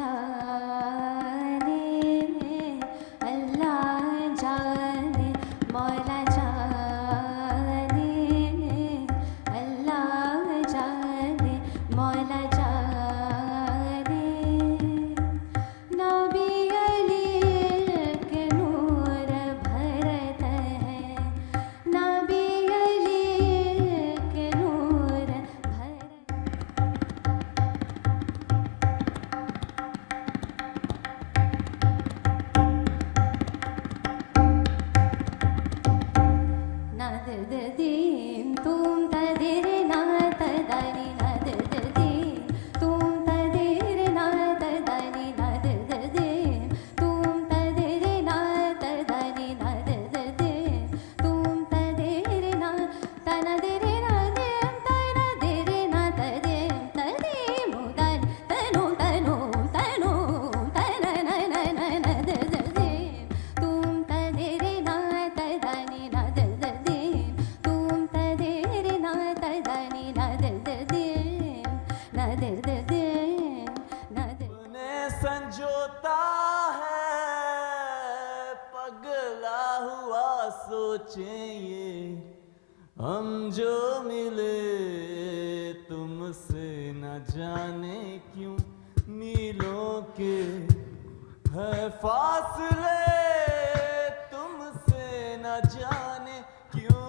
जाने, अल्लाह जाने, मौला जाने, अल्लाह जाने, मौला जाने। नबी अली के नूर भरत है, नबी अली के नूर भरत। नदददीम तुम तदिरे ना तदानी, नदददीम तुम तदिरे ना तदानी, नदददीम तुम तदिरे ना तदानी, नदददीम तुम तदिरे ना तनदिरे ना देम तनदिरे ना तदेम तदीम उदन तनु तनु तनु तनननननदददीम तुम तदिरे ना तदानी, नदददीम तुम तदिरे ना तदानी, नदददीम नदददीम नद ने संजोता है पगला हुआ, सोचे ये हम जो मिले तुमसे न जाने क्यों मीलों के है फासले, तुमसे न जाने क्यों।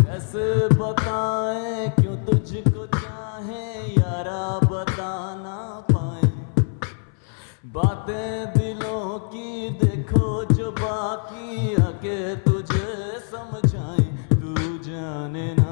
कैसे बताएं क्यों तुझको चाहें यारा, बता ना पाए बातें दिलों की, देखो जो बाकी आके तुझे समझाएं, तू जाने ना।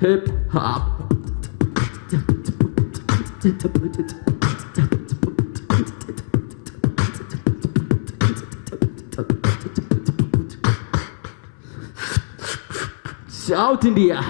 Hip hop. South India.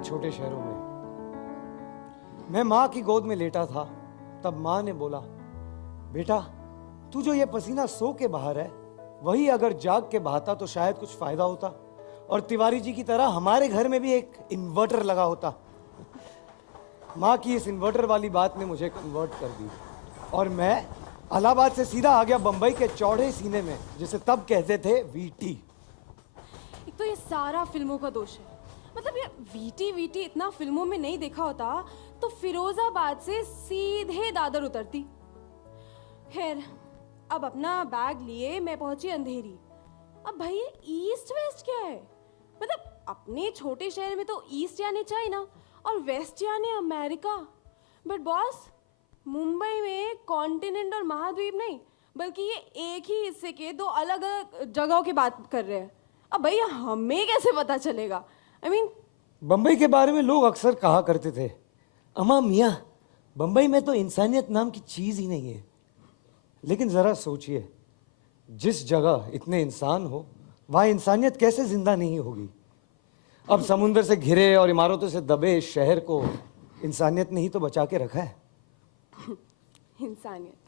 छोटे शहरों में मैं माँ की गोद में लेटा था, तब माँ ने बोला, बेटा तू जो ये पसीना सो के बाहर है, वही अगर जाग के बहाता तो शायद कुछ फायदा होता, और तिवारी जी की तरह हमारे घर में भी एक इन्वर्टर लगा होता। माँ की इस इन्वर्टर वाली बात ने मुझे कन्वर्ट कर दी, और मैं इलाहाबाद से सीधा आ गया बंबई के चौड़े सीने में, जिसे तब कहते थे वीटी। एक तो ये सारा फिल्मों का दोष है। मतलब ये वीटी वीटी इतना फिल्मों में नहीं देखा होता तो फिरोजाबाद से सीधे दादर उतरती। खैर, अब अपना बैग लिए मैं पहुंची अंधेरी। अब भाई ये ईस्ट वेस्ट क्या है? मतलब अपने छोटे शहर में तो ईस्ट यानी चाइना और वेस्ट यानी अमेरिका, बट बॉस मुंबई में कॉन्टिनेंट और महाद्वीप नहीं, बल्कि ये एक ही हिस्से के दो अलग अलग जगहों की बात कर रहे हैं। अब भैया हमें कैसे पता चलेगा? बंबई के बारे में लोग अक्सर कहा करते थे, अम्मा मियाँ बंबई में तो इंसानियत नाम की चीज ही नहीं है। लेकिन जरा सोचिए, जिस जगह इतने इंसान हो वहाँ इंसानियत कैसे जिंदा नहीं होगी? अब समुंदर से घिरे और इमारतों से दबे इस शहर को इंसानियत ने ही तो बचा के रखा है। इंसानियत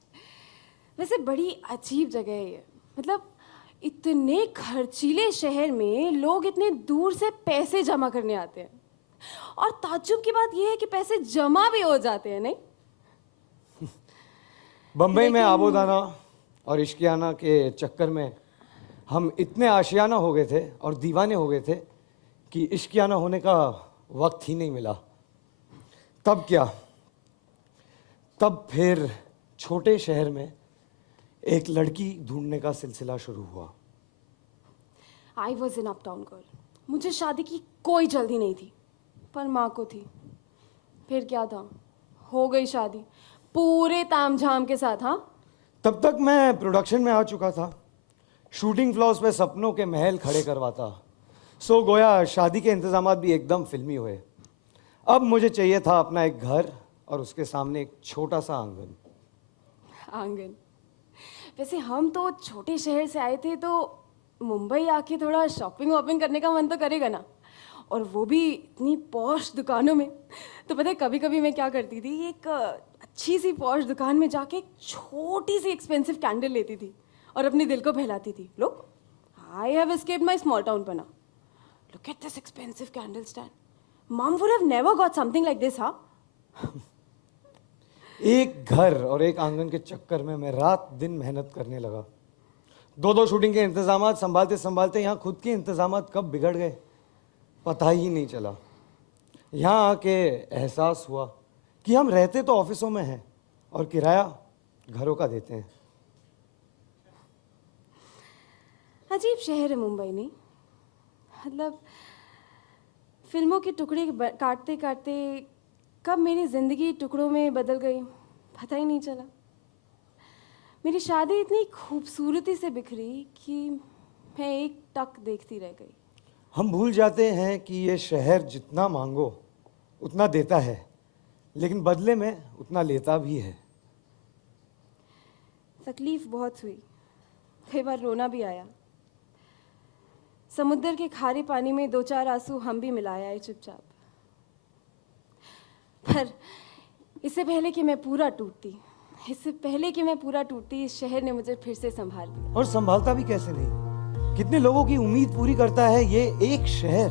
वैसे बड़ी अजीब जगह है ये। मतलब इतने खर्चीले शहर में लोग इतने दूर से पैसे जमा करने आते हैं, और ताज्जुब की बात यह है कि पैसे जमा भी हो जाते हैं। नहीं बम्बई में लेकिन- आबोदाना और इश्कियाना के चक्कर में हम इतने आशियाना हो गए थे और दीवाने हो गए थे कि इश्कियाना होने का वक्त ही नहीं मिला। तब क्या, तब फिर छोटे शहर में एक लड़की ढूंढने का सिलसिला शुरू हुआ। I was in uptown girl. मुझे शादी की कोई जल्दी नहीं थी, पर माँ को थी। फिर क्या था, हो गई शादी पूरे तामझाम के साथ। हाँ, तब तक मैं प्रोडक्शन में आ चुका था, शूटिंग फ्लोर्स पे सपनों के महल खड़े करवाता। सो गोया शादी के इंतजामात भी एकदम फिल्मी हुए। अब मुझे चाहिए था अपना एक घर और उसके सामने एक छोटा सा आंगन। आंगन। वैसे हम तो छोटे शहर से आए थे, तो मुंबई आके थोड़ा शॉपिंग वॉपिंग करने का मन तो करेगा ना, और वो भी इतनी पॉश दुकानों में। तो पता है कभी कभी मैं क्या करती थी, एक अच्छी सी पॉश दुकान में जाके एक छोटी सी एक्सपेंसिव कैंडल लेती थी और अपने दिल को बहलाती थी, look I have escaped my small town पना, look at this expensive candle stand, mom would have never got something like this. हाँ, एक घर और एक आंगन के चक्कर में मैं रात दिन मेहनत करने लगा। दो शूटिंग के इंतजामात संभालते संभालते यहाँ खुद के इंतजामात कब बिगड़ गए पता ही नहीं चला। यहाँ आके एहसास हुआ कि हम रहते तो ऑफिसों में हैं और किराया घरों का देते हैं। अजीब शहर है मुंबई, नहीं? मतलब फिल्मों के टुकड़े काटते काटते कब मेरी जिंदगी टुकड़ों में बदल गई पता ही नहीं चला। मेरी शादी इतनी खूबसूरती से बिखरी कि मैं एक टक देखती रह गई। हम भूल जाते हैं कि ये शहर जितना मांगो उतना देता है, लेकिन बदले में उतना लेता भी है। तकलीफ बहुत हुई, कई बार रोना भी आया। समुद्र के खारे पानी में 2-4 आंसू हम भी मिलाए आए चुपचाप। पर इससे पहले कि मैं पूरा टूटती, इस शहर ने मुझे फिर से संभाल लिया। और संभालता भी कैसे नहीं, कितने लोगों की उम्मीद पूरी करता है ये एक शहर।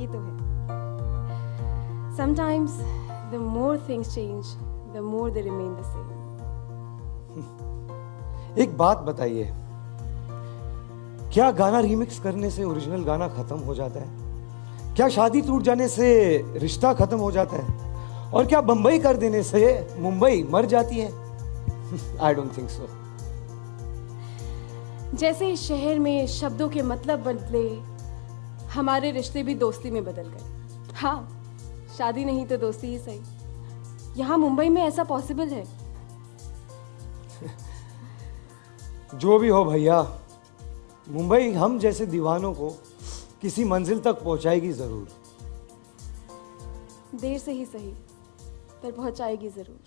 ये तो है। Sometimes the more things change, the more they remain the same. एक बात बताइए, क्या गाना रीमिक्स करने से ओरिजिनल गाना खत्म हो जाता है? क्या शादी टूट जाने से रिश्ता खत्म हो जाता है? और क्या बंबई कर देने से मुंबई मर जाती है? I don't think so. जैसे इस शहर में शब्दों के मतलब बदले, हमारे रिश्ते भी दोस्ती में बदल गए। हाँ, शादी नहीं तो दोस्ती ही सही। यहाँ मुंबई में ऐसा पॉसिबल है। जो भी हो भैया, मुंबई हम जैसे दीवानों को किसी मंजिल तक पहुंचाएगी जरूर। देर से ही सही, पर पहुंचाएगी जरूर।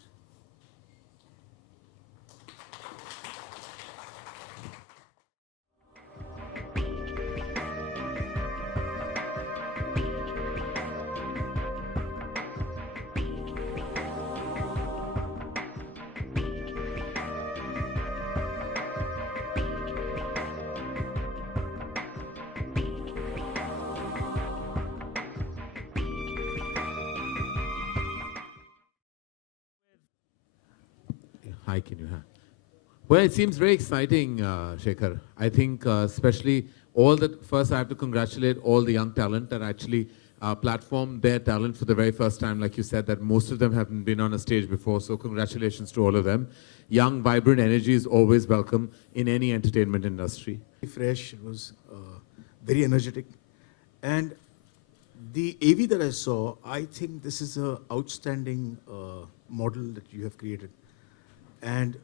Hi, can you have? Well, it seems very exciting, Shekhar. I think especially first I have to congratulate all the young talent that actually platformed their talent for the very first time. Like you said, that most of them haven't been on a stage before, so congratulations to all of them. Young, vibrant energy is always welcome in any entertainment industry. Fresh, it was very energetic. And the AV that I saw, I think this is an outstanding model that you have created. And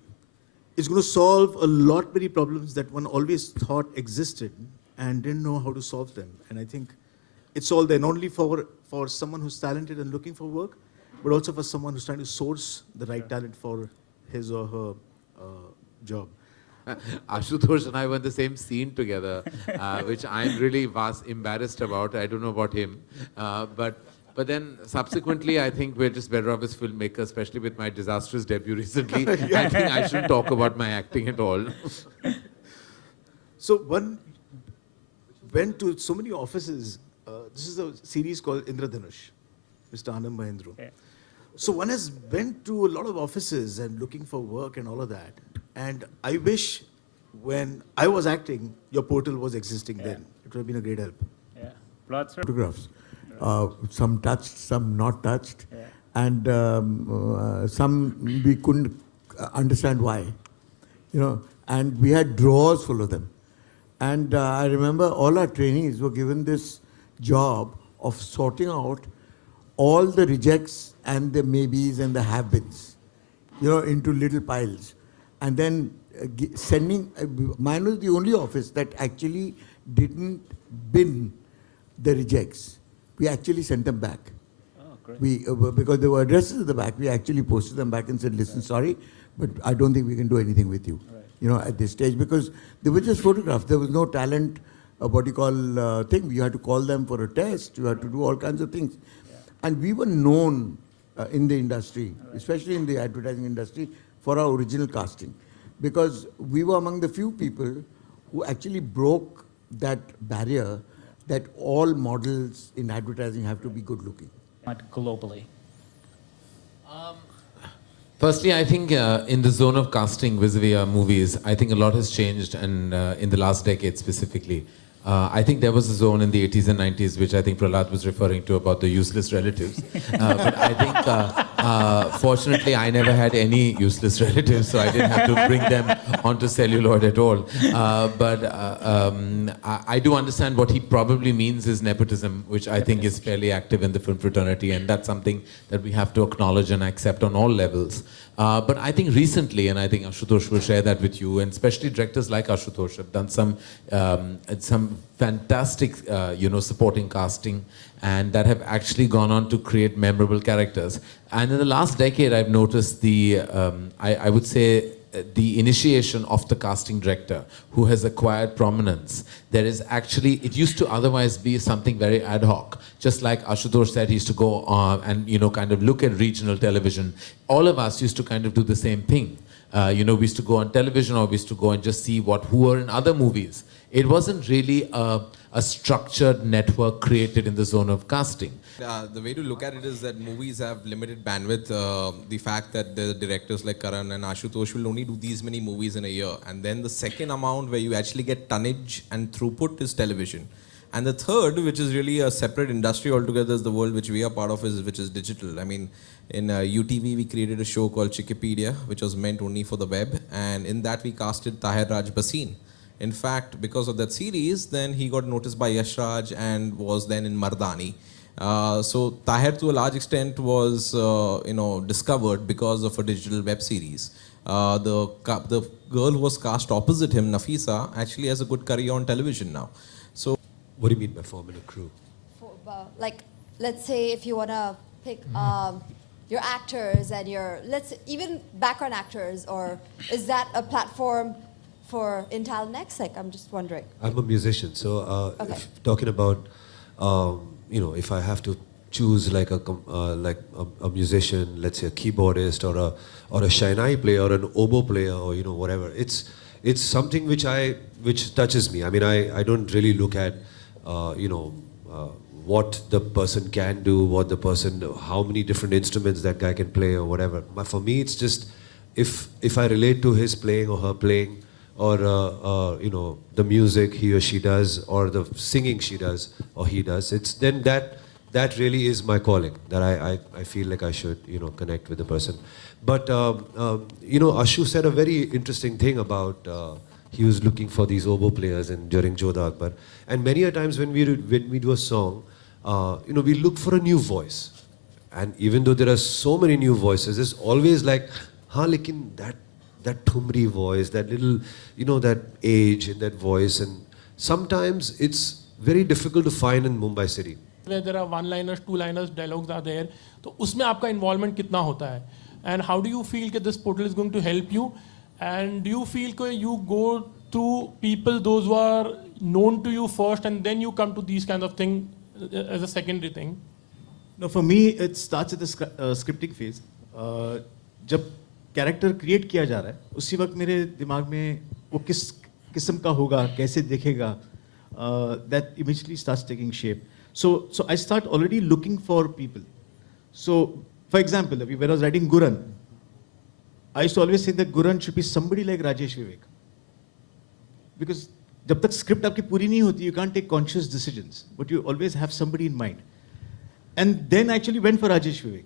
it's going to solve a lot many problems that one always thought existed and didn't know how to solve them. And I think it's all there, not only for someone who's talented and looking for work, but also for someone who's trying to source the right talent for his or her job. Ashutosh and I were in the same scene together, which I'm really embarrassed about. I don't know about him. But then subsequently, I think we're just better off as filmmakers, especially with my disastrous debut recently. I think I shouldn't talk about my acting at all. So one went to so many offices. This is a series called Indradhanush, Mr. Anand Mahindra. So one has went to a lot of offices and looking for work and all of that. And I wish when I was acting, your portal was existing then. It would have been a great help. Yeah. Plots are Photographs. Some touched, some not touched, and some we couldn't understand why, you know. And we had drawers full of them. And I remember all our trainees were given this job of sorting out all the rejects and the maybes and the have-beens, you know, into little piles, and then sending. Mine was the only office that actually didn't bin the rejects. We actually sent them back. Oh, great. We because there were addresses at the back, we actually posted them back and said, "Listen, sorry, but I don't think we can do anything with you." Right. You know, at this stage, because they were just photographs. There was no talent, what you call thing. You had to call them for a test. You had to do all kinds of things, and we were known in the industry, especially in the advertising industry, for our original casting, because we were among the few people who actually broke that barrier that all models in advertising have to be good looking. Not globally. Firstly, I think in the zone of casting vis-a-vis our movies, I think a lot has changed, and in the last decade specifically. I think there was a zone in the 80s and 90s, which I think Prahlad was referring to, about the useless relatives. But I think, fortunately, I never had any useless relatives, so I didn't have to bring them onto celluloid at all. I do understand what he probably means is nepotism, which I think is fairly active in the film fraternity, and that's something that we have to acknowledge and accept on all levels. But I think recently, and I think Ashutosh will share that with you, and especially directors like Ashutosh have done some fantastic, supporting casting, and that have actually gone on to create memorable characters. And in the last decade, I've noticed I would say, the initiation of the casting director who has acquired prominence. There is actually, it used to otherwise be something very ad hoc. Just like Ashutosh said, he used to go and, kind of look at regional television. All of us used to kind of do the same thing. We used to go on television, or we used to go and just see who were in other movies. It wasn't really a structured network created in the zone of casting. The way to look at it is that movies have limited bandwidth. The fact that the directors like Karan and Ashutosh will only do these many movies in a year. And then the second amount where you actually get tonnage and throughput is television. And the third, which is really a separate industry altogether, is the world which we are part of, which is digital. I mean, in UTV, we created a show called Chikipedia, which was meant only for the web. And in that, we casted Tahir Raj Bhasin. In fact, because of that series, then he got noticed by Yash Raj and was then in Mardani. So Tahir, to a large extent, was discovered because of a digital web series. The girl who was cast opposite him, Nafisa, actually has a good career on television now. So, what do you mean by forming a crew? Let's say if you want to pick your actors and even background actors, or is that a platform for Intal Next? I'm just wondering. I'm a musician, so Okay. if talking about, if I have to choose like a musician, let's say a keyboardist or a Shainai player or an oboe player or whatever, it's something which touches me. I mean, I don't really look at what the person can do, how many different instruments that guy can play or whatever. But for me, it's just if I relate to his playing or her playing, or the music he or she does, or the singing she does or he does, then that really is my calling, that I feel like I should connect with the person. But Ashu said a very interesting thing about he was looking for these oboe players during Jodha Akbar, and many a times when we do a song, we look for a new voice, and even though there are so many new voices, there's always like, lekin that thumri voice, that little, that age in that voice. And sometimes it's very difficult to find in Mumbai city. Where there are one-liners, two-liners, dialogues are there. तो उसमें आपका involvement कितना होता है? And how do you feel that this portal is going to help you? And do you feel that you go through people, those who are known to you first, and then you come to these kinds of things as a secondary thing? No, for me, it starts at the scripting phase. जब character create किया जा रहा है, उसी वक्त मेरे दिमाग में वो किस किस्म का होगा, कैसे दिखेगा, that immediately starts taking shape. So I start already looking for people. So For example, when I was writing Guran, I used to always think that Guran should be somebody like Rajesh Vivek. Because जब तक script आपकी पूरी नहीं होती, you can't take conscious decisions, but you always have somebody in mind. And then I actually went for Rajesh Vivek.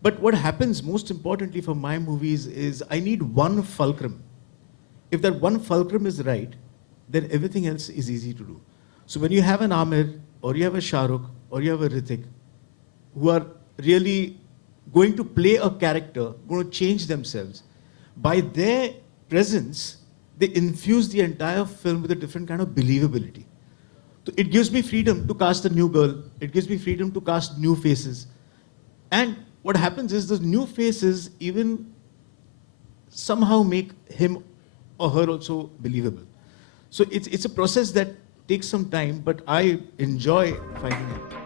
But what happens most importantly for my movies is I need one fulcrum. If that one fulcrum is right, then everything else is easy to do. So when you have an Amir, or you have a Shah Rukh, or you have a Hrithik, who are really going to play a character, going to change themselves, by their presence, they infuse the entire film with a different kind of believability. So it gives me freedom to cast a new girl. It gives me freedom to cast new faces. And what happens is those new faces even somehow make him or her also believable. So it's a process that takes some time, but I enjoy finding it.